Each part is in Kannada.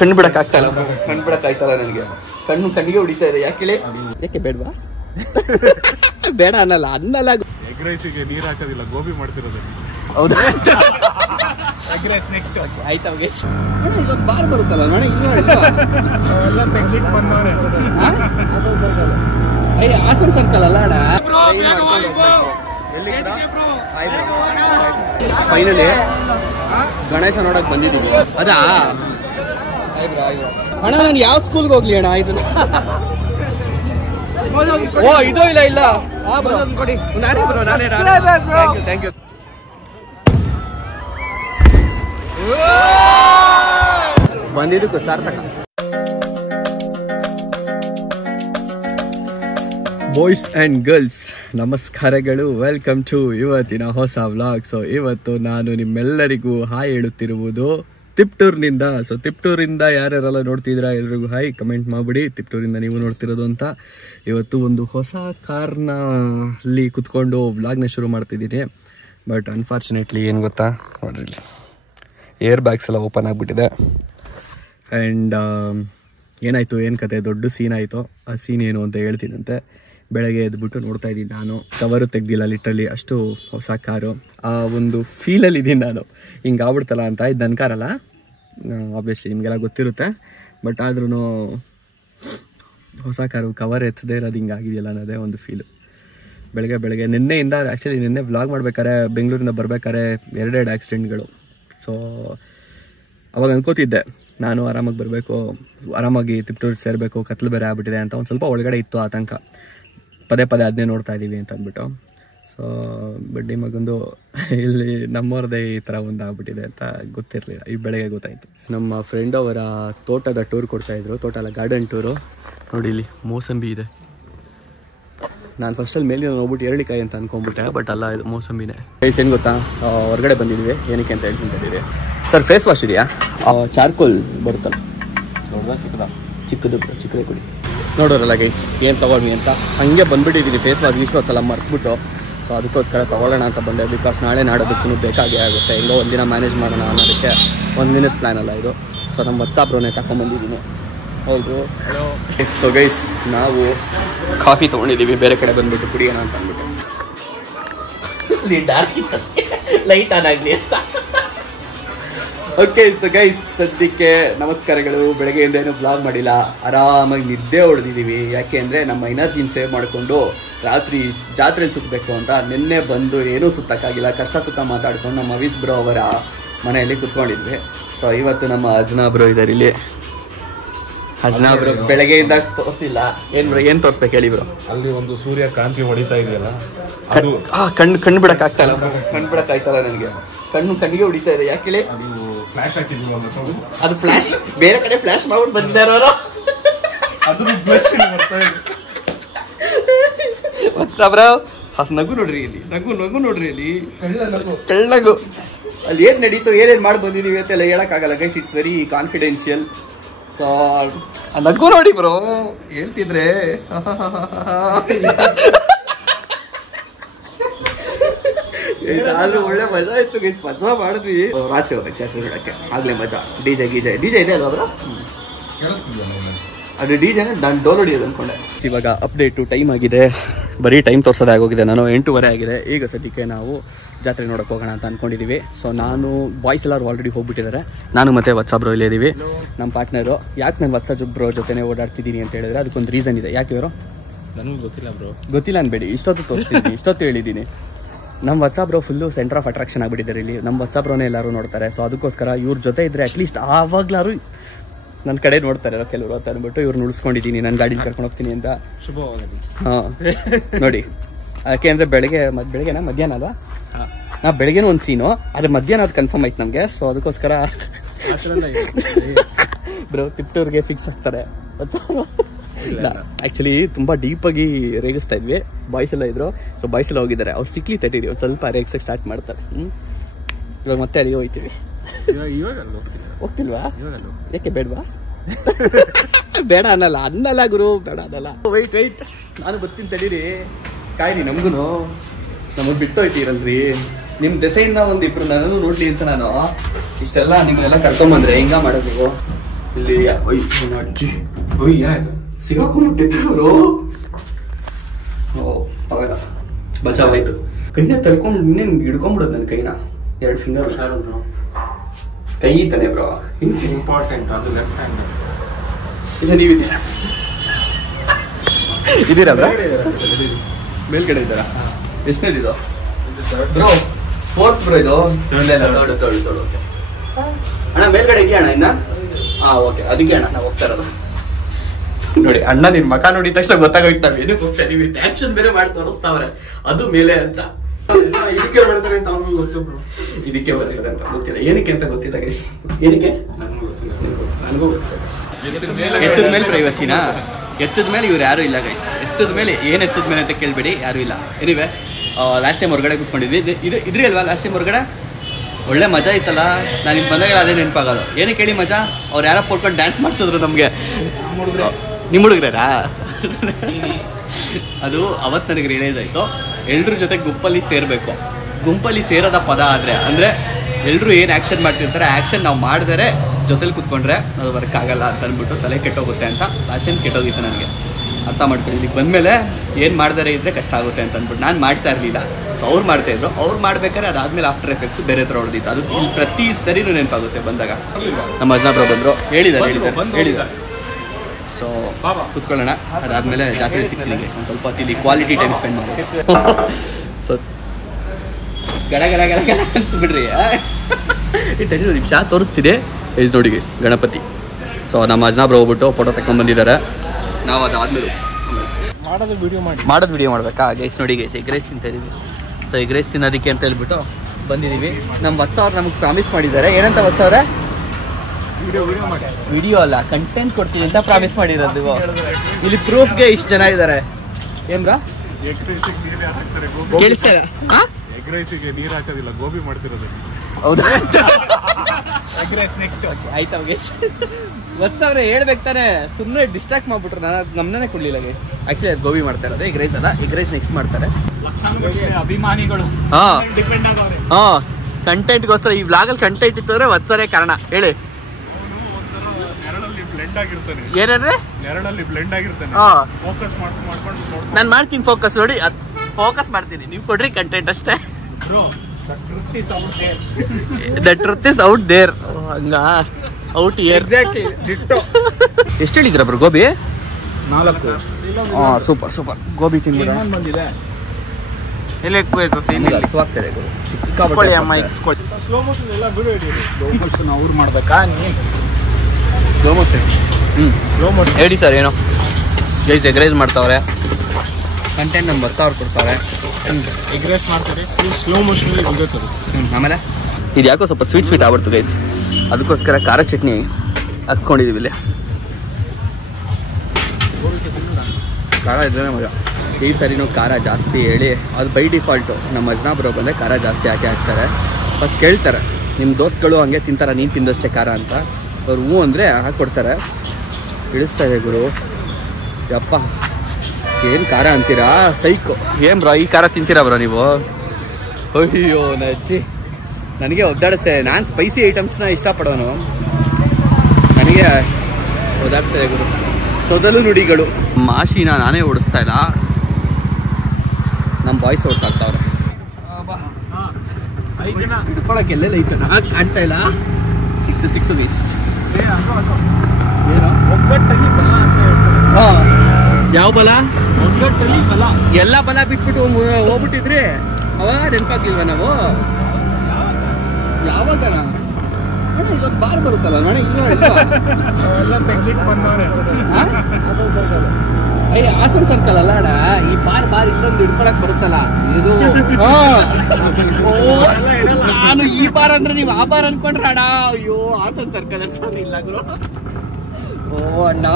ಕಣ್ಣು ಬಿಡಕ್ ಆಗ್ತಾ ಇಲ್ಲ, ಕಣ್ಣು ಬಿಡಕ್ ಆಯ್ತಲ್ಲ ನನಗೆ. ಕಣ್ಣಿಗೆ ಹೊಡಿತಾ ಇದೆ. ಯಾಕೆ ಬೇಡವಾ? ಬೇಡ ಅನ್ನಲ್ಲ ಎಗ್ ರೈಸಿಗೆ ನೀರು ಹಾಕೋದಿಲ್ಲ, ಗೋಬಿ ಮಾಡ್ತಿರೋದು. ಹೌದಾ? ಆಯ್ತಾ? ಇಲ್ಲೊಂದು ಬಾರ್ ಬರುತ್ತಲ್ಲ ನೋಡ, ಹಾಸನ್ ಸರ್ಕಲ್ ಅಲ್ಲ ಅಣ್ಣ. ಫೈನಲಿ ಗಣೇಶ ನೋಡಕ್ ಬಂದಿದ್ದೀವಿ. ಅದಾ ಅಣ್ಣ, ನಾನು ಯಾವ ಸ್ಕೂಲ್ಗೆ ಹೋಗ್ಲಿ ಅಣ್ಣ? ಇದನ್ನ ಓ ಇದು ಇಲ್ಲ ಥ್ಯಾಂಕ್ ಯು. ಬಂದಿದ್ದಕ್ಕೂ ಸಾರ್ಥಕ. ಬಾಯ್ಸ್ ಆ್ಯಂಡ್ ಗರ್ಲ್ಸ್ ನಮಸ್ಕಾರಗಳು. ವೆಲ್ಕಮ್ ಟು ಇವತ್ತಿನ ಹೊಸ ವ್ಲಾಗ್. ಸೊ ಇವತ್ತು ನಾನು ನಿಮ್ಮೆಲ್ಲರಿಗೂ ಹಾಯ್ ಹೇಳುತ್ತಿರುವುದು ತಿಪ್ಟೂರಿನಿಂದ. ಸೊ ತಿಪ್ಟೂರಿಂದ ಯಾರ್ಯಾರೆಲ್ಲ ನೋಡ್ತಿದ್ದೀರಾ ಎಲ್ರಿಗೂ ಹಾಯ್, ಕಮೆಂಟ್ ಮಾಡಿಬಿಡಿ ತಿಪ್ಟೂರಿಂದ ನೀವು ನೋಡ್ತಿರೋದು ಅಂತ. ಇವತ್ತು ಒಂದು ಹೊಸ ಕಾರ್ನಲ್ಲಿ ಕುತ್ಕೊಂಡು ವ್ಲಾಗ್ನ ಶುರು ಮಾಡ್ತಿದ್ದೀನಿ. ಬಟ್ ಅನ್ಫಾರ್ಚುನೇಟ್ಲಿ ಏನು ಗೊತ್ತಾ, ನೋಡ್ರಿ ಏರ್ ಬ್ಯಾಗ್ಸ್ ಎಲ್ಲ ಓಪನ್ ಆಗಿಬಿಟ್ಟಿದೆ. ಆ್ಯಂಡ್ ಏನಾಯಿತು, ಏನು ಕತೆ, ದೊಡ್ಡ ಸೀನ್ ಆಯಿತು. ಆ ಸೀನ್ ಏನು ಅಂತ ಹೇಳ್ತೀನಂತೆ. ಬೆಳಗ್ಗೆ ಎದ್ಬಿಟ್ಟು ನೋಡ್ತಾ ಇದ್ದೀನಿ, ನಾನು ಕವರು ತೆಗ್ದಿಲ್ಲ ಲಿಟ್ರಲಿ, ಅಷ್ಟು ಹೊಸ ಕಾರು. ಆ ಒಂದು ಫೀಲಲ್ಲಿ ಇದ್ದೀನಿ ನಾನು, ಹಿಂಗೆ ಆಗ್ಬಿಡ್ತಲ್ಲ ಅಂತ. ಇದು ನನ್ನ ಕಾರಲ್ಲ ಆಬ್ವಿಯಸ್ಲಿ, ನಿಮಗೆಲ್ಲ ಗೊತ್ತಿರುತ್ತೆ. ಬಟ್ ಆದ್ರೂ ಹೊಸ ಕಾರು ಕವರ್ ಎತ್ತದೇ ಇರೋದು ಹಿಂಗೆ ಆಗಿದೆಯಲ್ಲ ಅನ್ನೋದೇ ಒಂದು ಫೀಲು. ಬೆಳಗ್ಗೆ ನಿನ್ನೆಯಿಂದ, ಆ್ಯಕ್ಚುಲಿ ನಿನ್ನೆ ವ್ಲಾಗ್ ಮಾಡ್ಬೇಕಾದ್ರೆ ಬೆಂಗಳೂರಿಂದ ಬರ್ಬೇಕಾದ್ರೆ ಎರಡೆರಡು ಆಕ್ಸಿಡೆಂಟ್ಗಳು. ಸೊ ಅವಾಗ ಅನ್ಕೋತಿದ್ದೆ ನಾನು ಆರಾಮಾಗಿ ಬರಬೇಕು, ಆರಾಮಾಗಿ ತಿಪ್ಟೂರು ಸೇರಬೇಕು, ಕತ್ಲು ಬೇರೆ ಆಗ್ಬಿಟ್ಟಿದೆ ಅಂತ. ಒಂದು ಸ್ವಲ್ಪ ಒಳಗಡೆ ಇತ್ತು ಆತಂಕ, ಪದೇ ಅದನ್ನೇ ನೋಡ್ತಾ ಇದ್ದೀವಿ ಅಂತ ಅಂದ್ಬಿಟ್ಟು. ಸೊ ಬಡ್ಡಿ ಮಗಂದು ಇಲ್ಲಿ ನಮ್ಮವ್ರದ್ದೇ ಈ ಥರ ಒಂದು ಆಗ್ಬಿಟ್ಟಿದೆ ಅಂತ ಗೊತ್ತಿರಲಿಲ್ಲ, ಈ ಬೆಳಗ್ಗೆ ಗೊತ್ತಾಯಿತು. ನಮ್ಮ ಫ್ರೆಂಡ್ ಅವರ ತೋಟದ ಟೂರ್ ಕೊಡ್ತಾಯಿದ್ರು, ತೋಟ ಅಲ್ಲ ಗಾರ್ಡನ್ ಟೂರು. ನೋಡಿ ಇಲ್ಲಿ ಮೋಸಂಬಿ ಇದೆ. ನಾನು ಫಸ್ಟಲ್ಲಿ ಮೇಲೆ ನೋಡ್ಬಿಟ್ಟು ಎರಳಿಕಾಯಿ ಅಂತ ಅನ್ಕೊಂಡ್ಬಿಟ್ಟೆ, ಬಟ್ ಅಲ್ಲ, ಇದು ಮೋಸಂಬಿನೇ. ಏನು ಗೊತ್ತಾ, ಹೊರಗಡೆ ಬಂದಿದ್ದೀವಿ, ಏನಕ್ಕೆ ಅಂತ ಹೇಳ್ತಿದ್ದೀವಿ. ಸರ್ ಫೇಸ್ ವಾಶ್ ಇದೆಯಾ? ಚಾರ್ಕೋಲ್ ಬರುತ್ತಲ್ಲ, ಚಿಕ್ಕದೇ ಕೊಡಿ. ನೋಡೋರಲ್ಲ ಗೈಸ್ ಏನು ತೊಗೊಳ್ವಿ ಅಂತ, ಹಂಗೆ ಬಂದುಬಿಟ್ಟಿದ್ದೀನಿ. ಫೇಸ್ ವಾಶ್ ಎಲ್ಲ ಮರ್ತ್ಬಿಟ್ಟು. ಸೊ ಅದಕ್ಕೋಸ್ಕರ ತೊಗೊಳ್ಳೋಣ ಅಂತ ಬಂದೆ. ಬಿಕಾಸ್ ನಾಳೆ ನಾಡೋದಕ್ಕೂ ಬೇಕಾಗೇ ಆಗುತ್ತೆ. ಎಲ್ಲೋ ಒಂದಿನ ಮ್ಯಾನೇಜ್ ಮಾಡೋಣ ಅನ್ನೋದಕ್ಕೆ ಒಂದಿನದ ಪ್ಲ್ಯಾನ್ ಅಲ್ಲ ಇದು. ಸೊ ನಮ್ಮ ವಾಟ್ಸಾಪ್ರೋನೇ ತಗೊಂಡ್ಬಂದಿದ್ದೀನಿ. ಹೌದು. ಸೊ ಗೈಸ್ ನಾವು ಕಾಫಿ ತೊಗೊಂಡಿದ್ದೀವಿ, ಬೇರೆ ಕಡೆ ಬಂದುಬಿಟ್ಟು ಕುಡಿಯೋಣ ಅಂತ ಅಂದ್ಬಿಟ್ಟು. ಲೈಟ್ ಆನ್ ಆಗಲಿ ಅಂತ. ಓಕೆ ಸೊ ಗೈಸ್, ಸದ್ಯಕ್ಕೆ ನಮಸ್ಕಾರಗಳು. ಬೆಳಗ್ಗೆಯಿಂದ ಏನು ಬ್ಲಾಗ್ ಮಾಡಿಲ್ಲ, ಆರಾಮಾಗಿ ನಿದ್ದೆ ಹೊಡೆದಿದ್ದೀವಿ. ಯಾಕೆ ಅಂದರೆ ನಮ್ಮ ಎನರ್ಜಿನ ಸೇವ್ ಮಾಡಿಕೊಂಡು ರಾತ್ರಿ ಜಾತ್ರೆಯಲ್ಲಿ ಸುತ್ತಬೇಕು ಅಂತ. ನಿನ್ನೆ ಬಂದು ಏನೂ ಸುತ್ತಕ್ಕಾಗಿಲ್ಲ, ಕಷ್ಟ ಸುಖ ಮಾತಾಡ್ಕೊಂಡು ನಮ್ಮ ಅವಿಸ್ ಬ್ರೋ ಅವರ ಮನೆಯಲ್ಲಿ ಕುತ್ಕೊಂಡಿದ್ವಿ. ಸೊ ಇವತ್ತು ನಮ್ಮ ಅಜ್ನಾ ಬ್ರೋ ಇದ್ದಾರೆ ಇಲ್ಲಿ. ಅಜ್ನಾ ಬ್ರೋ ಬೆಳಗ್ಗೆಯಿಂದ ತೋರಿಸಿಲ್ಲ. ಏನು ತೋರಿಸ್ಬೇಕು ಹೇಳಿ ಬ್ರೋ? ಅಲ್ಲಿ ಒಂದು ಸೂರ್ಯ ಕಾಂತಿ ಹೊಡಿತಾ ಇದೆಯಲ್ಲ, ಕಣ್ಣು ಬಿಡಕ್ ಆಗ್ತಾ ಇಲ್ಲ, ಕಣ್ಣು ಬಿಡಕ್ ಆಯ್ತಲ್ಲ ನನಗೆ. ಕಣ್ಣಿಗೆ ಹೊಡಿತಾ ಇದೆ. ಯಾಕೆ ಹೇಳಿ? ಅದು ಫ್ಲಾಶ್, ಬೇರೆ ಕಡೆ ಫ್ಲಾಶ್ ಮಾಡ್ಬಿಟ್ಟು ಬಂದಿದ್ದಾರೆ ಅವರು. ನಗು ನೋಡ್ರಿ ಇಲ್ಲಿ, ನಗು ನೋಡ್ರಿ ಇಲ್ಲಿ, ಕಳ್ಳಗು. ಅಲ್ಲಿ ಏನ್ ನಡೀತು, ಏನೇನ್ ಮಾಡಿ ಬಂದಿದೀವಿ ಅಂತೆಲ್ಲ ಹೇಳಕ್ಕಾಗಲ್ಲ guys, it's very confidential. So ನಗು ನೋಡಿ ಬ್ರೋ, ಹೇಳ್ತಿದ್ರೆ ಆದ್ರೂ ಒಳ್ಳೆ ಮಜಾ ಇತ್ತು ಗೈಸ್, ಮಜಾ ಮಾಡಿದ್ವಿ. ರಾತ್ರಿ ಹೋಗ್ಬೇಕು ಜಾತ್ರೆ ನೋಡಕ್ಕೆ, ಆಗ್ಲೇ ಮಜಾ. ಡಿಜೆ ಇದೆ ಅಲ್ವಾ ಬ್ರೋ? ಅದು ಡಿಜೆನ ನಾನು ಡೌನ್ಲೋಡ್ ಇದೆ ಅಂದ್ಕೊಂಡೆ. ಇವಾಗ ಅಪ್ಡೇಟು ಟೈಮ್ ಆಗಿದೆ, ಬರೀ ಟೈಮ್ ತೋರಿಸೋದೇ ಆಗೋಗಿದೆ. ನಾನು 8:30 ಆಗಿದೆ. ಈಗ ಸದ್ಯಕ್ಕೆ ನಾವು ಜಾತ್ರೆ ನೋಡೋಕೆ ಹೋಗೋಣ ಅಂತ ಅಂದ್ಕೊಂಡಿದ್ದೀವಿ. ಸೊ ನಾನು ಬಾಯ್ಸ್ ಎಲ್ಲರೂ ಆಲ್ರೆಡಿ ಹೋಗ್ಬಿಟ್ಟಿದ್ದಾರೆ, ನಾನು ಮತ್ತು ವಾಟ್ಸಾಪ್ ಬ್ರೋ ಇಲ್ಲೇ ಇದ್ದೀವಿ. ನಮ್ಮ ಪಾರ್ಟ್ನರು. ಯಾಕೆ ನಾನು ವಾಟ್ಸಾಪ್ ಬ್ರೋ ಜೊತೆನೇ ಓಡಾಡ್ತಿದ್ದೀನಿ ಅಂತ ಹೇಳಿದ್ರೆ ಅದಕ್ಕೊಂದು ರೀಸನ್ ಇದೆ. ಯಾಕೆ ಇವರು? ನನಗೂ ಗೊತ್ತಿಲ್ಲ ಬ್ರೋ. ಗೊತ್ತಿಲ್ಲ ಅನ್ಬೇಡಿ, ಇಷ್ಟೊತ್ತು ತೋರಿಸ್ತಿದ್ದೀನಿ, ಇಷ್ಟೊತ್ತು ಹೇಳಿದ್ದೀನಿ. ನಮ್ಮ WhatsApp bro full centre of attraction ಆಗಿಬಿಟ್ಟಿದ್ದಾರೆ ಇಲ್ಲಿ. ನಮ್ಮ ವಾಟ್ಸಾಪ್ ಬ್ರೋನೇ ಎಲ್ಲರೂ ನೋಡ್ತಾರೆ. ಸೊ ಅದಕ್ಕೋಸ್ಕರ ಇವ್ರ ಜೊತೆ ಇದ್ದರೆ ಅಟ್ಲೀಸ್ಟ್ ಆವಾಗ್ಲಾರು ನನ್ನ ಕಡೆ ನೋಡ್ತಾರೆ ಕೆಲವರು ಅಂತ ಅಂದ್ಬಿಟ್ಟು ಇವ್ರನ್ನ ಉಳಿಸ್ಕೊಂಡಿದ್ದೀನಿ. ನಾನು ಗಾಡಿನ ಕರ್ಕೊಂಡು ಹೋಗ್ತೀನಿ ಅಂತ. ಹಾಂ ನೋಡಿ, ಯಾಕೆ ಅಂದರೆ ಬೆಳಗ್ಗೆನ ಮಧ್ಯಾಹ್ನ ಅಲ್ವಾ? ನಾ ಬೆಳಗ್ಗೆನೂ ಒಂದು ಸೀನು, ಆದರೆ ಮಧ್ಯಾಹ್ನ ಅದು ಕನ್ಫರ್ಮ್ ಆಯ್ತು ನಮಗೆ. ಸೊ ಅದಕ್ಕೋಸ್ಕರ ಬ್ರೋ ತಿಪ್ಟೂರ್ಗೆ ಫಿಕ್ಸ್ ಆಗ್ತಾರೆ. ಇಲ್ಲ ಆ್ಯಕ್ಚುಲಿ ತುಂಬ ಡೀಪಾಗಿ ರೇಗಿಸ್ತಾ ಇದ್ವಿ. ಬಾಯ್ಸ್ ಎಲ್ಲ ಇದ್ರು. ಸೊ ಬಾಯ್ಸ್ ಎಲ್ಲ ಹೋಗಿದ್ದಾರೆ, ಅವ್ರು ಸಿಕ್ಲಿ ತಟ್ಟಿದ್ವಿ, ಒಂದು ಸ್ವಲ್ಪ ರೇಗಿಸಕ್ಕೆ ಸ್ಟಾರ್ಟ್ ಮಾಡ್ತಾರೆ. ಇವಾಗ ಮತ್ತೆ ಅಲ್ಲಿಗೆ ಹೋಗ್ತೀವಿ. ಹೋಗ್ತಿಲ್ವಾ? ಯಾಕೆ ಬೇಡವಾ? ಬೇಡ ಅನ್ನಲ್ಲ ಗುರು, ಬೇಡ ಅನ್ನಲ್ಲ. ವೈಟ್ ನಾನು ಬರ್ತೀನಿ ತಡೀರಿ, ಕಾಯಿರಿ. ನಮಗೂ ನಮಗೆ ಬಿಟ್ಟೋಯ್ತೀರಲ್ರಿ. ನಿಮ್ಮ ದೆಸೆಯಿಂದ ಒಂದಿಬ್ರು ನಾನು ನೋಡ್ಲಿ ಅಂತ ನಾನು ಇಷ್ಟೆಲ್ಲ ನಿಮ್ಮನ್ನೆಲ್ಲ ಕರ್ಕೊಂಬಂದ್ರೆ ಹಿಂಗ ಮಾಡೋದು ನೀವು ಇಲ್ಲಿ ಅಜ್ಜಿ ಏನಾಯ್ತು? ಸಿಗಾಕೊಂಡ್ಬಿಟ್ಟಿದ್ರು. ಓ ಅವಾಗ ಬಚಾವಾಯ್ತು. ಕೈನ ತಳ್ಕೊಂಡು ಇನ್ನೇನು ಹಿಡ್ಕೊಂಡ್ಬಿಡೋದು ನನ್ನ ಕೈನ 2 ಫಿಂಗರ್. ಕೈ ತಾನೆ ಬ್ರೋ ಇಂಪಾರ್ಟೆಂಟ್, ಅದು ಲೆಫ್ಟ್ ಹ್ಯಾಂಡ್. ಇದು ನೀವಿದ್ದೀರಾ? ಇದೀರಾ ಬ್ರೋ? ಮೇಲ್ಗಡೆ ಇದ್ದಾರಾ? ಎಷ್ಟನೇದಿದು ಬ್ರೋ? 4th ಬ್ರೋ ಇದು. ತರ್ಡ್. ಅಣ್ಣ ಮೇಲ್ಗಡೆ ಇದೆಯಾ ಅಣ್ಣ ಇನ್ನ? ಹಾ ಓಕೆ, ಅದಕ್ಕೆ ಅಣ್ಣ ನಾವು ಹೋಗ್ತಾ ಇರೋದು. ನೋಡಿ ಅಣ್ಣ ನಿನ್ ಮಕ ನೋಡಿದ ತಕ್ಷಣ ಗೊತ್ತಾಗೋಯ್ತು ನಾವ್ ಏನಕ್ಕೆ ಹೋಗ್ತಾ ಇದೀವಿ. ಆಕ್ಷನ್ ಬೇರೆ ಮಾಡಿ ತೋರಿಸ್ತಾವ್ರೆ ಅದು ಮೇಲೆ ಅಂತ. ಇದಕ್ಕೆ ಬರ್ತಾರೆ ಅಂತ ಅವ್ನಿಗೆ ಗೊತ್ತು ಬ್ರೋ. ಇದಕ್ಕೆ ಬರ್ತಾರೆ ಅಂತ ಗೊತ್ತಿಲ್ಲ, ಏನಕ್ಕೆ ಅಂತ ಗೊತ್ತಿಲ್ಲ ಗೈಸ್. ಏನಕ್ಕೆ ನನಗೂ ಎತ್ತದ ಮೇಲೆ ಪ್ರೈವಸಿನಾ? ಎತ್ತದ ಮೇಲೆ ಇವ್ರು ಯಾರು ಇಲ್ಲ ಗೈಸ್. ಎತ್ತದ ಮೇಲೆ ಏನು ಎತ್ತದ ಮೇಲೆ ಅಂತ ಕೇಳ್ಬೇಡಿ, ಯಾರು ಇಲ್ಲ. ಎನಿವೆ ಲಾಸ್ಟ್ ಟೈಮ್ ಹೊರಗಡೆ ಕೂತ್ಕೊಂಡಿದ್ವಿ. ಇದ್ರಿ ಅಲ್ವಾ ಲಾಸ್ಟ್ ಟೈಮ್ ಹೊರಗಡೆ? ಒಳ್ಳೆ ಮಜಾ ಇತ್ತಲ್ಲ. ನಾನು ಇಲ್ಲಿ ಬಂದಾಗ ಅದೇ ನೆನಪಾಗೋದು. ಏನಕ್ಕೆ ಹೇಳಿ ಮಜಾ? ಅವ್ರು ಯಾರೋ ಪಡ್ಕೊಂಡು ಡ್ಯಾನ್ಸ್ ಮಾಡಿಸಿದ್ರು ನಮಗೆ. ನಿಮ್ಮ ಹುಡುಗ್ರಾ? ಅದು ಅವತ್ತು ನನಗೆ ರಿಯಲೈಸ್ ಆಯಿತು, ಎಲ್ಲರ ಜೊತೆ ಗುಂಪಲ್ಲಿ ಸೇರಬೇಕು. ಗುಂಪಲ್ಲಿ ಸೇರೋದ ಪದ ಆದರೆ ಅಂದರೆ ಎಲ್ಲರೂ ಏನು ಆ್ಯಕ್ಷನ್ ಮಾಡ್ತಿರ್ತಾರೆ, ಆ್ಯಕ್ಷನ್ ನಾವು ಮಾಡಿದರೆ ಜೊತೆಲಿ ಕೂತ್ಕೊಂಡ್ರೆ ಅದು ವರ್ಕ್ ಆಗಲ್ಲ ಅಂತ ಅಂದ್ಬಿಟ್ಟು ತಲೆ ಕೆಟ್ಟೋಗುತ್ತೆ ಅಂತ ಲಾಸ್ಟ್ ಟೈಮ್ ಕೆಟ್ಟೋಗಿತ್ತು ನನಗೆ. ಅರ್ಥ ಮಾಡ್ಕೊಂಡು ಇಲ್ಲಿಗೆ ಬಂದಮೇಲೆ ಏನು ಮಾಡ್ದಾರೆ ಇದ್ದರೆ ಕಷ್ಟ ಆಗುತ್ತೆ ಅಂತ ಅಂದ್ಬಿಟ್ಟು ನಾನು ಮಾಡ್ತಾ ಇರಲಿಲ್ಲ. ಸೊ ಅವ್ರು ಮಾಡ್ತಾಯಿದ್ರು. ಅವ್ರು ಮಾಡ್ಬೇಕಾದ್ರೆ ಅದಾದಮೇಲೆ ಆಫ್ಟರ್ ಎಫೆಕ್ಟ್ಸು ಬೇರೆ ಥರ ಹೊಡೆದಿತ್ತು. ಅದು ಇಲ್ಲಿ ಪ್ರತಿ ಸರಿನೂ ನೆನಪಾಗುತ್ತೆ ಬಂದಾಗ. ನಮ್ಮ ಅಜ್ಜಾಬ್ರು ಬಂದರು, ಹೇಳಿದ್ದಾರೆ. ಸೊ ಕೂತ್ಕೊಳ್ಳೋಣ, ಅದಾದಮೇಲೆ ಜಾತ್ರೆ ಸಿಗ್ತೀನಿ ಒಂದು ಸ್ವಲ್ಪ ಹೊತ್ತು ಇಲ್ಲಿ ಕ್ವಾಲಿಟಿ ಟೈಮ್ ಸ್ಪೆಂಡ್ ಮಾಡಿ. ಸೊ ಗಡ ಅನ್ಸ್ಬಿಡ್ರಿ. ಒಂದು ನಿಮಿಷ ತೋರಿಸ್ತಿದೆ ಗೈಸ್. ನೋಡಿ ಗೈಸ್ ಗಣಪತಿ. ಸೊ ನಮ್ಮ ಅಜ್ಜಾಬ್ರು ಹೋಗ್ಬಿಟ್ಟು ಫೋಟೋ ತಗೊಂಡ್ಬಂದಿದ್ದಾರೆ. ನಾವು ಅದಾದಮೇಲೆ ಮಾಡೋದು ವಿಡಿಯೋ ಮಾಡಬೇಕಾ ಗೈಸ್? ನೋಡಿ ಗೈಸ್ ಎಗ್ ರೈಸ್ ತಿಂತಾಯಿದ್ದೀವಿ. ಸೊ ಎಗ್ ರೈಸ್ ತಿನ್ನೋದಕ್ಕೆ ಅಂತ ಹೇಳ್ಬಿಟ್ಟು ಬಂದಿದ್ದೀವಿ. ನಮ್ಮ ವತ್ಸವ್ರು ನಮಗೆ ಪ್ರಾಮಿಸ್ ಮಾಡಿದ್ದಾರೆ. ಏನಂತ ವತ್ಸವ್ರೆ? ವಿಡಿಯೋ ಅಲ್ಲ, ಕಂಟೆಂಟ್ ಕೊಡ್ತೀವಿ ಅಂತ ಪ್ರಾಮಿಸ್ ಮಾಡಿರೋದು ನೀವು. ಇಲ್ಲಿ ಪ್ರೂಫ್ಗೆ ಇಷ್ಟು ಜನ ಇದ್ದಾರೆ. ಏನ್ರಾ ಕೇಳಿಸ್ತಾ? ಎಗ್ ರೈಸಿಗೆ ನೀರು ಹಾಕೋದಿಲ್ಲ, ಗೋಬಿ ಮಾಡ್ತಿರೋದು. ಹೌದಾ? ಆಯ್ತಾ ಗೈಸ್? ವತ್ಸವ್ರೆ ಹೇಳ್ಬೇಕು ತಾನೆ, ಸುಮ್ಮನೆ ಡಿಸ್ಟ್ರಾಕ್ಟ್ ಮಾಡ್ಬಿಟ್ರು. ನಾನು ಅದು ಗಮನನೇ ಕೊಡಲಿಲ್ಲ ಗೈಸ್. ಆ್ಯಕ್ಚುಲಿ ಅದು ಗೋಬಿ ಮಾಡ್ತಾ ಇರೋದು, ಎಗ್ ರೈಸ್ ಅಲ್ಲ. ಎಗ್ ರೈಸ್ ನೆಕ್ಸ್ಟ್ ಮಾಡ್ತಾರೆ. ಅಭಿಮಾನಿಗಳು ಹಾಂ ಕಂಟೆಂಟ್ಗೋಸ್ಕರ ಈ ವ್ಲಾಗಲ್ಲಿ ಕಂಟೆಂಟ್ ಇತ್ತಂದ್ರೆ ವತ್ಸರೇ ಕಾರಣ. ಹೇಳಿ. ಏನಂದ್ರೆ ನೆರಳಲ್ಲಿ ಬ್ಲೆಂಡ್ ಆಗಿರ್ತಾನೆ. ಫೋಕಸ್ ಮಾಡ್ಕೊಂಡು ನಾನು ಮಾಡ್ತೀನಿ ಫೋಕಸ್. ನೋಡಿ ಫೋಕಸ್ ಮಾಡ್ತೀನಿ, ನೀವು ಕೊಡ್ರಿ ಕಂಟೆಂಟ್ ಅಷ್ಟೇ. The truth is out there. ಹಂಗ ಔಟ್ ಇಯರ್. Exactly ditto. ಎಷ್ಟು ಹೇಳಿದ್ರ ಬ್ರೋ ಗೋಬಿ? 4. ಹಾಂ ಸೂಪರ್ ಗೋಬಿ ತಿಂದಿರ. ಹಸುವಾಗ್ತದೆ ಸ್ಲೋ ಮೋಷನ್ ಎಲ್ಲ ಬಿಡು. ಸ್ಲೋ ಮೋಷನ್ ಅವ್ರು ಮಾಡ್ಬೇಕಾ? ಸ್ಲೋ ಮೋಷನ್ ಹೇಳಿ ಸರ್. ಏನೋ ಗೈಸ್ ಎಗ್ ರೈಸ್ ಮಾಡ್ತಾವ್ರೆ, ಕಂಟೆಂಟ್ ನಮ್ಮ ಬತ್ತಾವ್ರು ಕೊಡ್ತಾರೆ. ಎಗ್ ರೈಸ್ ಮಾಡ್ತಾರೆ, ಸ್ಲೋ ಮೋಷನ್ ವಿಡಿಯೋ ತೋರಿಸ್ತಾರೆ. ಆಮೇಲೆ ಇದು ಯಾಕೋ ಸ್ವಲ್ಪ ಸ್ವೀಟ್ ಆಗ್ಬಿಡ್ತು ಗೈಸ್, ಅದಕ್ಕೋಸ್ಕರ ಖಾರ ಚಟ್ನಿ ಹಾಕ್ಕೊಂಡಿದ್ದೀವಿ ಇಲ್ಲಿ. ಖಾರ ಇದ್ರೆ ಮಜಾ. ಈ ಸರಿನೂ ಖಾರ ಜಾಸ್ತಿ ಹೇಳಿ ಅದು ಬೈ ಡಿಫಾಲ್ಟು. ನಮ್ಮ ಅಜ್ಜಾಬ್ರು ಬಂದರೆ ಖಾರ ಜಾಸ್ತಿ ಹಾಕ್ತಾರೆ. ಫಸ್ಟ್ ಕೇಳ್ತಾರೆ, ನಿಮ್ಮ ದೋಸ್ತಗಳು ಹಂಗೆ ತಿಂತಾರೆ, ನೀನು ತಿಂದಷ್ಟೇ ಖಾರ ಅಂತ. ಅವ್ರು ಹ್ಞೂ ಅಂದರೆ ಹಾಕ್ಕೊಡ್ತಾರೆ. ಇಳಿಸ್ತಾ ಇದೆ ಗುರು. ಯಪ್ಪ ಏನು ಖಾರ ಅಂತೀರಾ? ಸೈಕು. ಏನು ಬ್ರೋ ಈ ಖಾರ ತಿಂತೀರಾ ಬ್ರೋ ನೀವು? ಅಯ್ಯೋ ನಜ್ಜಿ ನನಗೆ ಒದ್ದಾಡಿಸ್ತೆ. ನಾನು ಸ್ಪೈಸಿ ಐಟಮ್ಸ್ನ ಇಷ್ಟಪಡೋನು, ನನಗೆ ಒದ್ದಾಡ್ತದೆ ಗುರು. ತೊದಲು ನುಡಿಗಳು. ಮಾಶಿನ ನಾನೇ ಓಡಿಸ್ತಾ ಇಲ್ಲ, ನಮ್ಮ ಬಾಯ್ಸ್ ಓಡಿಸಾಕ್ತಾವ್ರೆ. ಹಿಡ್ಕೊಳಕ್ಕೆ ಎಲ್ಲೆಲ್ಲ ಐತಲ್ಲ ಕಾಣ್ತಾ ಇಲ್ಲ. ಸಿಕ್ತು ಮಿಸ್. ಯಾವ ಬಲ? ಎಲ್ಲ ಬಲ ಬಿಟ್ಬಿಟ್ಟು ಹೋಗ್ಬಿಟ್ಟಿದ್ರಿ ಅವಾಗ ನೆನಪಾಗ್ಲಿಲ್ವ ನಾವು? ಯಾವಾಗ ಇಲ್ಲೊಂದು ಬಾರ್ ಬರುತ್ತಲ್ಲ ನಾಳೆ ಹಾಸನ್ ಸರ್ಕಲ್ ಅಲ್ಲ ಅಣ್ಣ, ಈ ಬಾರ್ ಇಲ್ಲೊಂದು ಹಿಡ್ಕೊಳಕ್ ಬರುತ್ತಲ್ಲ ಇದು. ನಾನು ಈ ಬಾರ್ ಅಂದ್ರೆ ನೀವು ಆ ಬಾರ್ ಅನ್ಕೊಂಡ್ರ ಅಣ್ಣ? ಅಯ್ಯೋ ಹಾಸನ್ ಸರ್ಕಲ್ ಅಂತ ಇಲ್ಲ ಗುರು. ಓ ಅಣ್ಣ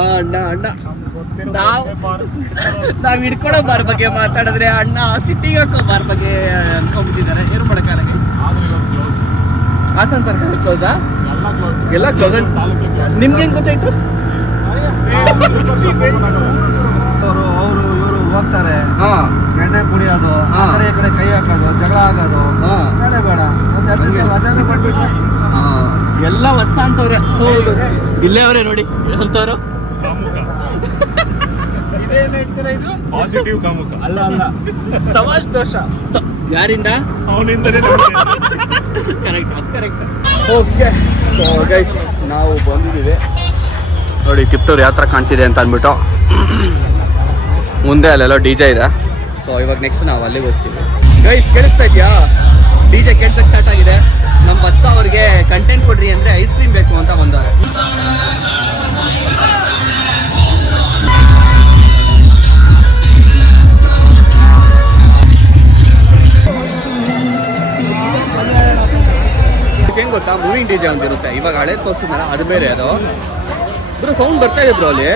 ನಾವ್ ಹಿಡ್ಕೊಳೋ ಬಾರ್ ಬಗ್ಗೆ ಮಾತಾಡಿದ್ರೆ ಅಣ್ಣ ಸಿಟಿಗೆ ಹಾಕೋ ಬಾರ್ ಬಗ್ಗೆ ಅನ್ಕೊಂಡ್ಬಿಟ್ಟಿದ್ದಾರೆ. ಏನು ಮಾಡಕ್ಕಾಗಲ್ಲ ಗೈಸ್. ಹಾಸನ್ ಸರ್ಕಲ್ ಕ್ಲೋಸಾ? ಎಲ್ಲ ಕ್ಲೋಸ್. ನಿಮ್ಗೆ ಹೆಂಗ್ ಗೊತ್ತಾಯ್ತು? ಅವರು ಇವರು ಹೋಗ್ತಾರೆ, ಗಂಡ ಕುಡಿಯೋದು, ಆ ಕಡೆ ಈ ಕಡೆ ಕೈ ಹಾಕೋದು, ಜಗಳ ಆಗೋದು ಬೇಡ ಬೇಡ. ಒಂದು 2 ದಿವಸ ರಜಾನೆ ಮಾಡ್ಬಿಟ್ಟು ಎಲ್ಲ ವತ್ಸ ಅಂತವ್ರೆ. ಇಲ್ಲೇ ಅವರೇ ನೋಡಿ ಅಂತವ್ರು. ಇದೇನ್ ಹೇಳ್ತೀರಾ ಇದು? ಪಾಸಿಟಿವ್ ಕಾಮುಕ ಅಲ್ಲ ಅಲ್ಲ, ಸಮಾಜ್ ದೋಷ. ಯಾರಿಂದ? ಅವನಿಂದನೇ. ಕರೆಕ್ಟ್. ಓಕೆ, ಸೊ ಗೈಸ್ ನಾವು ಬಂದಿದ್ದೀವಿ ನೋಡಿ ತಿಪ್ಟೂರು ಯಾವ ಥರ ಕಾಣ್ತಿದೆ ಅಂತ ಅಂದ್ಬಿಟ್ಟು. ಮುಂದೆ ಅಲ್ಲೆಲ್ಲೋ DJ ಇದೆ. ಸೊ ಇವಾಗ ನೆಕ್ಸ್ಟ್ ನಾವು ಅಲ್ಲಿಗೆ ಹೋಗ್ತೀವಿ. ಗೈಸ್ ಕೇಳಿಸ್ತಾ ಇದೆಯಾ? DJ ಕೇಳ್ಸಕ್ಕೆ ಸ್ಟಾರ್ಟ್ ಆಗಿದೆ. ನಮ್ಮ ವತ್ಸ ಅವ್ರಿಗೆ ಕಂಟೆಂಟ್ ಕೊಡ್ರಿ ಅಂದರೆ ಐಸ್ ಕ್ರೀಮ್ ಬೇಕು ಅಂತ ಬಂದವ್ರೆ. ಹೆಂಗ್ ಗೊತ್ತಾ, ಮೂವಿಂಗ್ DJ ಅಂತ ಇರುತ್ತೆ. ಇವಾಗ ಹಳೆ ತೋರಿಸಿದ್ನಲ್ಲ ಅದು ಬೇರೆ. ಅದು ಬ್ರೋ ಸೌಂಡ್ ಬರ್ತಾ ಇದೆ ಬ್ರೋ ಅಲ್ಲಿ.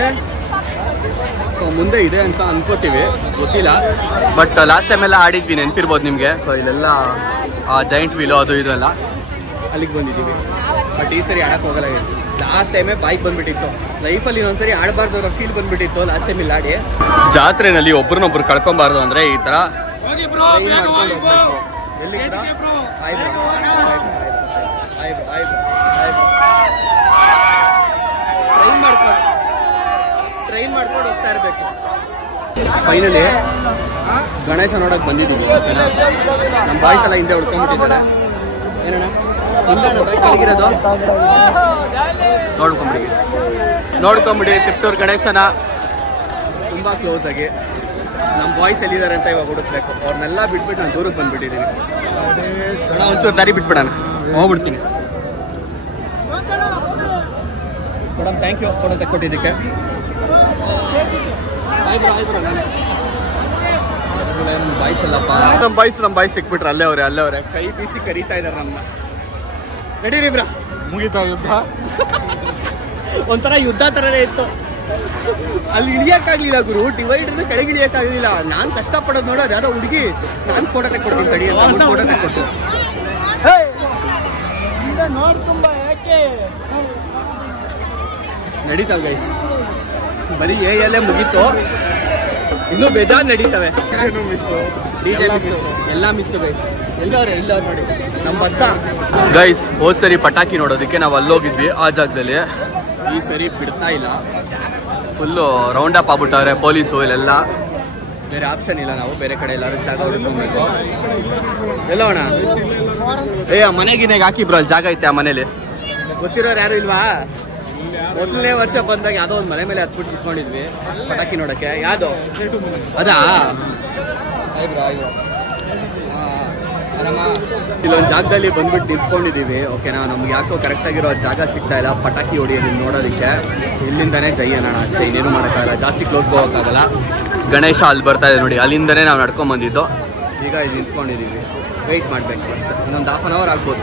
ಸೊ ಮುಂದೆ ಇದೆ ಅಂತ ಅನ್ಕೋತೀವಿ, ಗೊತ್ತಿಲ್ಲ. ಬಟ್ ಲಾಸ್ಟ್ ಟೈಮ್ ಎಲ್ಲ ಆಡಿದ್ವಿ, ನೆನಪಿರ್ಬೋದು ನಿಮಗೆ. ಸೊ ಇಲ್ಲೆಲ್ಲ ಜೈಂಟ್ ವೀಲು ಅದು ಇದು ಎಲ್ಲ ಅಲ್ಲಿಗೆ ಬಂದಿದ್ದೀವಿ. ಬಟ್ ಈ ಸರಿ ಆಡಕ್ಕೆ ಹೋಗಲ್ಲ. ಲಾಸ್ಟ್ ಟೈಮೇ ಬೈಕ್ ಬಂದ್ಬಿಟ್ಟಿತ್ತು. ಲೈಫಲ್ಲಿ ಇನ್ನೊಂದ್ಸರಿ ಆಡಬಾರ್ದು ಅನ್ನೋ ಫೀಲ್ ಬಂದ್ಬಿಟ್ಟಿತ್ತು ಲಾಸ್ಟ್ ಟೈಮ್ ಇಲ್ಲಿ ಆಡಿ. ಜಾತ್ರೆನಲ್ಲಿ ಒಬ್ರನ್ನೊಬ್ರು ಕಳ್ಕೊಬಾರ್ದು ಅಂದರೆ ಈ ಥರ ಟ್ರೈನ್ ಮಾಡ್ಕೊಂಡು ಹೋಗ್ಬೇಕು. ಎಲ್ಲಿ ಟ್ರೈನ್ ಮಾಡ್ಕೊಂಡು ಹೋಗ್ತಾ ಇರಬೇಕು. ಫೈನಲಿ ಗಣೇಶ ನೋಡಕ್ ಬಂದಿದ್ದೀವಿ. ನಮ್ಮ ಬಾಯ್ಸ್ ಎಲ್ಲ ಹಿಂದೆ ಹೊಡ್ಕೊಂಡ್ಬಿಟ್ಟಿದ್ದಾರೆ. ಏನಣ್ಣ ಹಿಂದೆ ಬೈಕ್ ಆಗಿರೋದು ನೋಡ್ಕೊಂಬಿಡಿ ತಿಪ್ಟೂರು ಗಣೇಶನ ತುಂಬ ಕ್ಲೋಸ್ ಆಗಿ. ನಮ್ಮ ಬಾಯ್ಸ್ ಎಲ್ಲಿದ್ದಾರೆ ಅಂತ ಇವಾಗ ಹುಡುಕ್ಬೇಕು. ಅವ್ರನ್ನೆಲ್ಲ ಬಿಟ್ಬಿಟ್ಟು ನಾನು ದೂರಕ್ಕೆ ಬಂದ್ಬಿಟ್ಟಿದ್ದೀನಿ. ಒಂಚೂರು ದಾರಿ ಬಿಟ್ಬಿಡೋಣ, ಹೋಗ್ಬಿಡ್ತೀನಿ. ಮೇಡಮ್ ಥ್ಯಾಂಕ್ ಯು ಫೋಟೋ ತಕ್ಕೊಟ್ಟಿದ್ದಕ್ಕೆ. ನಮ್ಮ ಬಾಯ್ಸ್ ಅಲ್ಲಪ್ಪ, ನಮ್ಮ ಬಾಯ್ಸ್ ಸಿಕ್ಬಿಟ್ರೆ ಅಲ್ಲೇ ಅವ್ರೆ ಕೈ ಬೀಸಿ ಕರೀತಾ ಇದಾರೆ ನಮ್ಮನ್ನ. ನಡೀರಿ ಬ್ರಾ, ಮುಗಿತಾ ಯುದ್ಧ. ಒಂಥರ ಯುದ್ಧ ಥರನೇ ಇತ್ತು. ಅಲ್ಲಿ ಇಳಿಯೋಕ್ಕಾಗಲಿಲ್ಲ ಗುರು, ಡಿವೈಡರ್ನ ಕೆಳಗೆ ಇಳಿಯೋಕ್ಕಾಗಲಿಲ್ಲ. ನಾನು ಕಷ್ಟಪಡೋದು ನೋಡೋದು ಯಾರೋ ಹುಡುಗಿ ನಾನು ಫೋಟೋ ತಕ್ಕೊಡ್ತೀನಿ ತಡಿ ಅಂತ ಫೋಟೋ ತಕ್ಕೊಟ್ಟು ನಡೀತಾವೆ ಗೈಸ್. ಬರೀ ಎಲ್ಲೇ ಮುಗೀತು, ಇನ್ನೂ ಬೇಜಾರು ನಡೀತವೆ. DJ ಮಿಸ್ಸು, ಎಲ್ಲ ಮಿಸ್ಸು ಗೈಸ್. ಎಲ್ಲವ್ರೆ ನೋಡಿ ನಮ್ಮ ಬಚ್ಚ. ಗೈಸ್ ಹೋದ್ ಸರಿ ಪಟಾಕಿ ನೋಡೋದಕ್ಕೆ ನಾವು ಅಲ್ಲೋಗಿದ್ವಿ ಆ ಜಾಗದಲ್ಲಿ. ಈ ಸರಿ ಬಿಡ್ತಾ ಇಲ್ಲ, ಫುಲ್ಲು ರೌಂಡ್ ಅಪ್ ಆಗ್ಬಿಟ್ಟವ್ರೆ ಪೊಲೀಸು. ಇಲ್ಲೆಲ್ಲ ಬೇರೆ ಆಪ್ಷನ್ ಇಲ್ಲ, ನಾವು ಬೇರೆ ಕಡೆ ಎಲ್ಲರೂ ಜಾಗ ಹುಡ್ಕೊಬೇಕು. ಎಲ್ಲೋಣ ಮನೆಗಿನಾಗ ಹಾಕಿ ಬ್ರೋ, ಅಲ್ಲಿ ಜಾಗ ಐತೆ ಆ ಮನೇಲಿ. ಗೊತ್ತಿರೋರು ಯಾರು ಇಲ್ವಾ? ಮೊದಲನೇ ವರ್ಷ ಬಂದಾಗ ಯಾವುದೋ ಒಂದು ಮನೆ ಮೇಲೆ ಹತ್ಬಿಟ್ಟು ನಿಂತ್ಕೊಂಡಿದ್ವಿ ಪಟಾಕಿ ನೋಡೋಕ್ಕೆ. ಯಾವುದು ಅದಾ? ಇಲ್ಲೊಂದು ಜಾಗದಲ್ಲಿ ಬಂದ್ಬಿಟ್ಟು ನಿಂತ್ಕೊಂಡಿದ್ದೀವಿ. ಓಕೆನಾ, ನಮ್ಗೆ ಯಾಕೋ ಕರೆಕ್ಟಾಗಿರೋ ಜಾಗ ಸಿಗ್ತಾ ಇಲ್ಲ ಪಟಾಕಿ ಹೊಡಿಯೋದು ನೋಡೋದಕ್ಕೆ. ಇಲ್ಲಿಂದನೇ ಜೈ ಅನ್ನೋಣ ಅಷ್ಟೇ, ಇನ್ನೇನು ಮಾಡೋಕ್ಕಾಗಲ್ಲ. ಜಾಸ್ತಿ ಕ್ಲೋಸ್ಗೆ ಹೋಗೋಕ್ಕಾಗಲ್ಲ. ಗಣೇಶ ಅಲ್ಲಿ ಬರ್ತಾ ಇದೆ ನೋಡಿ, ಅಲ್ಲಿಂದನೇ ನಾವು ನಡ್ಕೊಂಡ್ಬಂದಿದ್ದು. ಈಗ ಇಲ್ಲಿ ನಿಂತ್ಕೊಂಡಿದ್ದೀವಿ, ವೆಯ್ಟ್ ಮಾಡಬೇಕು ಅಷ್ಟೇ. ಇನ್ನೊಂದು 1/2 hour ಆಗ್ಬೋದು.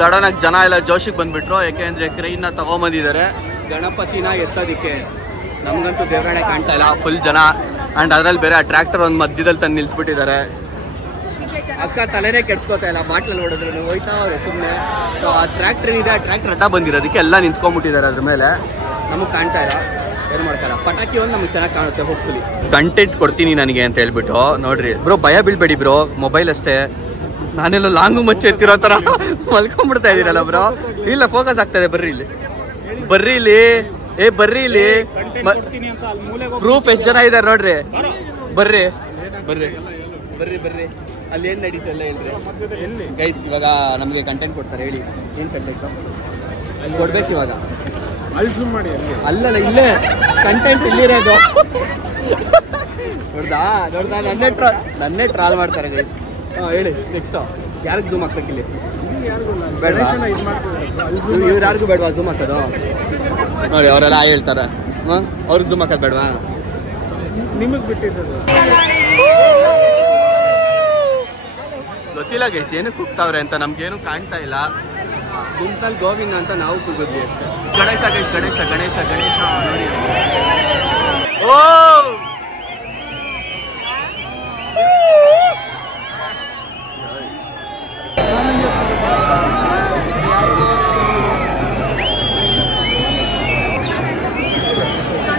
ಸಡನ್ನಾಗಿ ಜನ ಎಲ್ಲ ಜೋಶಿಗೆ ಬಂದ್ಬಿಟ್ರು. ಯಾಕೆಂದರೆ ಕ್ರೈನ್ನ ತಗೊಂಬಂದಿದ್ದಾರೆ ಗಣಪತಿನ ಎತ್ತೋದಕ್ಕೆ. ನಮಗಂತೂ ದೇವರಣೆ ಕಾಣ್ತಾ ಇಲ್ಲ, ಫುಲ್ ಜನ. ಆ್ಯಂಡ್ ಅದರಲ್ಲಿ ಬೇರೆ ಆ ಟ್ರ್ಯಾಕ್ಟರ್ ಒಂದು ಮಧ್ಯದಲ್ಲಿ ತಂದು ನಿಲ್ಲಿಸ್ಬಿಟ್ಟಿದ್ದಾರೆ. ಅಕ್ಕ ತಲೆನೇ ಕೆಡ್ಸ್ಕೋತಾ ಇಲ್ಲ, ಬಾಟ್ಲಲ್ಲಿ ಹೊಡೆದ್ರು ಹೋಯ್ತಾ ಅವ್ರೆ ಸುಮ್ಮನೆ. ಸೊ ಆ ಟ್ರ್ಯಾಕ್ಟರ್ ಇದೆ, ಆ ಟ್ರ್ಯಾಕ್ಟರ್ ಅಡ್ಡ ಬಂದಿರೋದಕ್ಕೆ ಎಲ್ಲ ನಿಂತ್ಕೊಂಡ್ಬಿಟ್ಟಿದ್ದಾರೆ ಅದ್ರ ಮೇಲೆ. ನಮಗೆ ಕಾಣ್ತಾ ಇಲ್ಲ, ಏನು ಮಾಡ್ತಾಯಿಲ್ಲ. ಪಟಾಕಿ ಒಂದು ನಮಗೆ ಚೆನ್ನಾಗಿ ಕಾಣುತ್ತೆ. ಹೋಪ್ಫುಲಿ ಕಂಟೆಂಟ್ ಕೊಡ್ತೀನಿ ನನಗೆ ಅಂತ ಹೇಳ್ಬಿಟ್ಟು. ನೋಡ್ರಿ ಬ್ರೋ, ಭಯ ಬೀಳ್ಬೇಡಿ ಬ್ರೋ, ಮೊಬೈಲ್ ಅಷ್ಟೇ. ನಾನೆಲ್ಲ ಲಾಂಗು ಮಚ್ಚೆ ಎತ್ತಿರೋ ಥರ ಮಲ್ಕೊಂಡ್ಬಿಡ್ತಾ ಇದ್ದೀರಲ್ಲ ಬ್ರೋ. ಇಲ್ಲ, ಫೋಕಸ್ ಆಗ್ತಾ ಇದೆ. ಬರ್ರಿ ಇಲ್ಲಿ. ಪ್ರೂಫ್ ಎಷ್ಟು ಜನ ಇದ್ದಾರೆ ನೋಡ್ರಿ. ಬರ್ರಿ. ಅಲ್ಲಿ ಏನು ನಡೀತು ಎಲ್ಲ ಹೇಳ್ರಿ ಗೈಸ್. ಇವಾಗ ನಮಗೆ ಕಂಟೆಂಟ್ ಕೊಡ್ತಾರೆ, ಹೇಳಿ ಏನು ಕಂಟೆಂಟು ಕೊಡ್ಬೇಕು ಇವಾಗ? ಅಲ್ಲಲ್ಲ, ಇಲ್ಲೇ ಕಂಟೆಂಟ್ ಇಲ್ಲಿರೋದು. ನೋಡ್ದಾ ನನ್ನೇ ಟ್ರಾಲ್ ಮಾಡ್ತಾರೆ ಗೈಸ್. ಹೇಳಿ ನೆಕ್ಸ್ಟು ಯಾರಿಗೆ ಝೂಮ್ ಹಾಕ್ಬೇಕು ಇಲ್ಲಿ? ಬೇಡವಾ? ಇವ್ರು ಯಾರಿಗೂ ಬೇಡವಾ ಝೂಮ್ ಹಾಕೋದು? ನೋಡಿ ಅವರೆಲ್ಲ ಹೇಳ್ತಾರೆ. ಅವ್ರಿಗೆ ಝೂಮ್ ಹಾಕೋದು ಬೇಡವಾ? ನಿಮಗೆ ಬಿಟ್ಟಿದ್ದು ಗೊತ್ತಿಲ್ಲ ಗೈಸ್, ಏನು ಕೂಗ್ತಾವ್ರೆ ಅಂತ ನಮ್ಗೇನು ಕಾಣ್ತಾ ಇಲ್ಲ. ಗುಂಪಲ್ಲಿ ಗೋವಿಂದ ಅಂತ ನಾವು ಕೂಗಿದ್ವಿ ಅಷ್ಟೇ. ಗಣೇಶ ಗೈಸ್, ಗಣೇಶ ನೋಡಿ. ಓ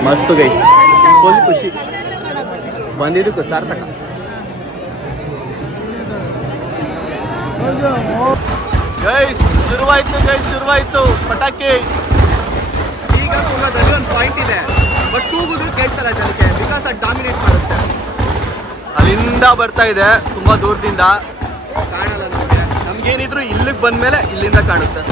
ಮಸ್ತು ಗೈಸ್, ಫುಲ್ ಖುಷಿ ಬಂದಿದ್ದಕ್ಕೂ ಸಾರ್ಥಕ. ಗೈಸ್ ಶುರುವಾಯ್ತು ಪಟಾಕಿ. ಈಗ ಕೂಗೋದ್ರಲ್ಲಿ ಒಂದು ಪಾಯಿಂಟ್ ಇದೆ, ಬಟ್ ಕೂಗಿದ್ರು ಕೇಳಿಸಲ್ಲ ಜನಕ್ಕೆ, ಬಿಕಾಸ್ ಅದು ಡಾಮಿನೇಟ್ ಮಾಡುತ್ತೆ. ಅಲ್ಲಿಂದ ಬರ್ತಾ ಇದೆ, ತುಂಬಾ ದೂರದಿಂದ ಕಾಣಲ್ಲ ನಮಗೆ. ನಮ್ಗೇನಿದ್ರು ಇಲ್ಲಿಗೆ ಬಂದ್ಮೇಲೆ ಇಲ್ಲಿಂದ ಕಾಣುತ್ತೆ.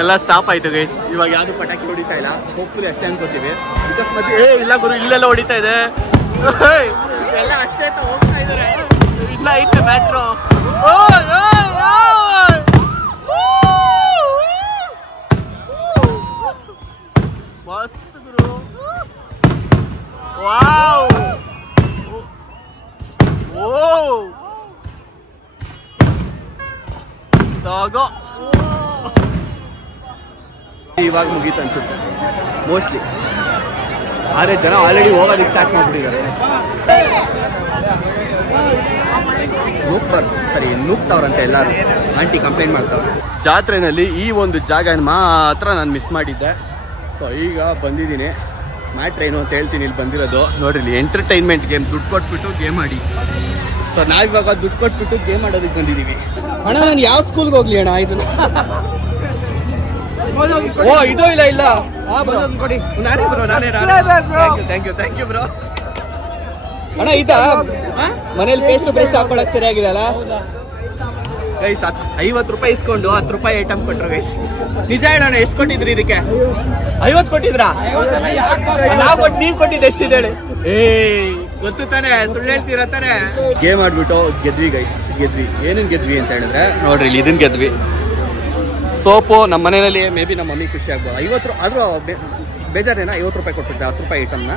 ಎಲ್ಲ ಸ್ಟಾಪ್ ಆಯ್ತು ಗೈಸ್. ಇವಾಗ ಯಾವ್ದು ಪಟಾಕಿ ಹೊಡಿತಾ ಇಲ್ಲ, ಹೋಪ್ಫುಲಿ ಅಷ್ಟೇ ಅನ್ಕೋತೀವಿ. ಬಿಕಾಸ್ ಮತ್ತೆ ಇಲ್ಲ ಗುರು, ಇಲ್ಲೆಲ್ಲ ಹೊಡಿತಾ ಇದೆ, ಎಲ್ಲ ಅಷ್ಟೇ ಹೋಗ್ತಾ ಇದಾರೆ. ಇಲ್ಲ ಐತೆ ಮ್ಯಾಟ್ರು. ಮಸ್ತ್ ಗುರು, ವಾವ್. ತಗೋ, ಇವಾಗ ಮುಗೀತು ಅನ್ಸುತ್ತೆ ಮೋಸ್ಟ್ಲಿ. ಆದರೆ ಜನ ಆಲ್ರೆಡಿ ಹೋಗೋದಕ್ಕೆ ಸ್ಟಾರ್ಟ್ ಮಾಡ್ಬಿಟ್ಟಿದ್ದಾರೆ. ನುಗ್ತಾವ್ರಂತೆ ಎಲ್ಲರೂ. ಆಂಟಿ ಕಂಪ್ಲೇಂಟ್ ಮಾಡ್ತಾವ್ರೆ. ಜಾತ್ರೆನಲ್ಲಿ ಈ ಒಂದು ಜಾಗನ ಮಾತ್ರ ನಾನು ಮಿಸ್ ಮಾಡಿದ್ದೆ. ಸೊ ಈಗ ಬಂದಿದ್ದೀನಿ. ಮ್ಯಾಟ್ರ್ ಏನು ಅಂತ ಹೇಳ್ತೀನಿ. ಇಲ್ಲಿ ಬಂದಿರೋದು ನೋಡ್ರಿ, ಇಲ್ಲಿ ಎಂಟರ್ಟೈನ್ಮೆಂಟ್ ಗೇಮ್, ದುಡ್ಡು ಕೊಟ್ಬಿಟ್ಟು ಗೇಮ್ ಆಡಿ. ಸೊ ನಾವಿವಾಗ ದುಡ್ಡು ಕೊಟ್ಬಿಟ್ಟು ಗೇಮ್ ಆಡೋದಕ್ಕೆ ಬಂದಿದ್ದೀವಿ. ಅಣ್ಣ ನಾನು ಯಾವ ಸ್ಕೂಲ್ಗೆ ಹೋಗ್ಲಿ ಅಣ್ಣ? ಇದನ್ನ ಓ ಇದು ಇಲ್ಲ ಕೊಡಿ. Thank you bro. ಅಣ್ಣ ಇದಾ ಮನೇಲಿ ಪೇಸ್ಟ್ ಬ್ರಷ್ ಹಾಕೊಳಕ್ ಸರಿಯಾಗಿದೆ ಅಲ್ಲ ಗೈಸ್? 50 ರೂಪಾಯಿ ಇಸ್ಕೊಂಡು 10 ರೂಪಾಯಿ ಐಟಮ್ ಕೊಟ್ರು ಗೈಸ್. ನಿಜ ಹೇಳೋಣ, ಎಷ್ಟು ಕೊಟ್ಟಿದ್ರಿ ಇದಕ್ಕೆ? 50 ಕೊಟ್ಟಿದ್ರಾ? ನೀವು ಕೊಟ್ಟಿದ್ದು ಎಷ್ಟಿದೆ ಹೇಳಿ? ಗೊತ್ತು ತಾನೆ, ಸುಳ್ಳು ಹೇಳ್ತೀರ ತಾನೆ. ಗೇಮ್ ಆಡ್ಬಿಟ್ಟು ಗೆದ್ವಿ ಗೈಸ್, ಏನೇನು ಗೆದ್ವಿ ಅಂತ ಹೇಳಿದ್ರೆ ನೋಡ್ರಿ, ಇಲ್ಲಿ ಇದನ್ನ ಗೆದ್ವಿ. ಸೋಪು ನಮ್ಮ ಮನೆಯಲ್ಲಿ ಮೇ ಬಿ ನಮ್ಮ ಮಮ್ಮಿ ಖುಷಿ ಆಗ್ಬೋದು. 50 ಆದರೂ ಬೇಜಾರೇನ, 50 ರೂಪಾಯಿ ಕೊಟ್ಬಿಟ್ಟೆ 10 ರೂಪಾಯಿ ಐಟಮ್ನ.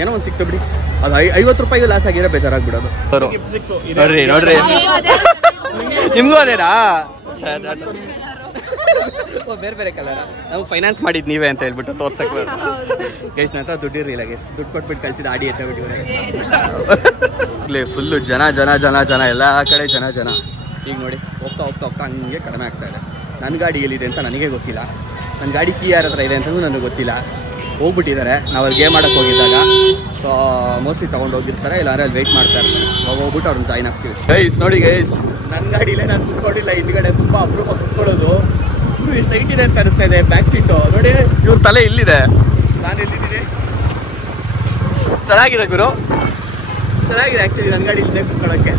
ಏನೋ ಒಂದು ಸಿಕ್ತು ಬಿಡಿ. ಅದು 50 ರೂಪಾಯಿಗೂ ಲಾಸ್ ಆಗಿರೋ ಬೇಜಾರಾಗ್ಬಿಡೋದು. ನೋಡ್ರಿ ನಿಮ್ಗೂ ಅದೇನಾ? ಬೇರೆ ಕಲರ. ನಾವು ಫೈನಾನ್ಸ್ ಮಾಡಿದ್ದು ನೀವೇ ಅಂತ ಹೇಳ್ಬಿಟ್ಟು ತೋರ್ಸಕ್ಕೆ ಗೈಸ್. ನನ್ನ ಹತ್ರ ದುಡ್ಡು ಇರಲಿಲ್ಲ ಗೈಸ್, ದುಡ್ಡು ಕೊಟ್ಬಿಟ್ಟು ಕಳಿಸಿದ ಆಡಿ ಎತ್ತ ಬಿಟ್ಟಿವ್ರೆ. ಫುಲ್ಲು ಜನ ಎಲ್ಲ ಕಡೆ ಜನ. ಈಗ ನೋಡಿ, ಹೋಗ್ತಾ ಹಂಗೆ ಕಡಿಮೆ ಆಗ್ತಾ ಇದೆ. ನನ್ನ ಗಾಡಿ ಎಲ್ಲಿದೆ ಅಂತ ನನಗೆ ಗೊತ್ತಿಲ್ಲ, ನನ್ನ ಗಾಡಿ ಕೀ ಯಾರ ಹತ್ರ ಇದೆ ಅಂತಲೂ ನನಗೆ ಗೊತ್ತಿಲ್ಲ. ಹೋಗ್ಬಿಟ್ಟಿದ್ದಾರೆ. ನಾವು ಅಲ್ಲಿ ಗೇಮ್ ಮಾಡೋಕ್ಕೆ ಹೋಗಿದ್ದಾಗ. ಸೊ ಮೋಸ್ಟ್ಲಿ ತೊಗೊಂಡು ಹೋಗಿರ್ತಾರೆ, ಇಲ್ಲಾಂದ್ರೆ ಅಲ್ಲಿ ವೆಯ್ಟ್ ಮಾಡ್ತಾ ಇರ್ತಾರೆ. ನಾವು ಹೋಗ್ಬಿಟ್ಟು ಅವ್ರನ್ನ ಜಾಯ್ನ್ ಆಗ್ತೀವಿ. ಗೈಸ್ ನೋಡಿ ಗೈಸ್, ನನ್ನ ಗಾಡಿಲೇ ನಾನು ಕುತ್ಕೊಂಡಿಲ್ಲ. ಹಿಂದ್ಗಡೆ ತುಂಬ ಅಪರೂಪ ಕುತ್ಕೊಳ್ಳೋದು. ಎಷ್ಟು ಹೈಟ್ ಇದೆ ಅಂತ ಅನಿಸ್ತಾ ಇದೆ ಬ್ಯಾಕ್ ಸೀಟು. ನೋಡಿ, ಇವ್ರ ತಲೆ ಇಲ್ಲಿದೆ, ನಾನು ಎಲ್ಲಿದ್ದೀನಿ. ಚೆನ್ನಾಗಿದೆ ಗುರು, ಚೆನ್ನಾಗಿದೆ ಆ್ಯಕ್ಚುಲಿ ನನ್ನ ಗಾಡಿ ಇಲ್ಲದೆ ಕುತ್ಕೊಳ್ಳೋಕ್ಕೆ.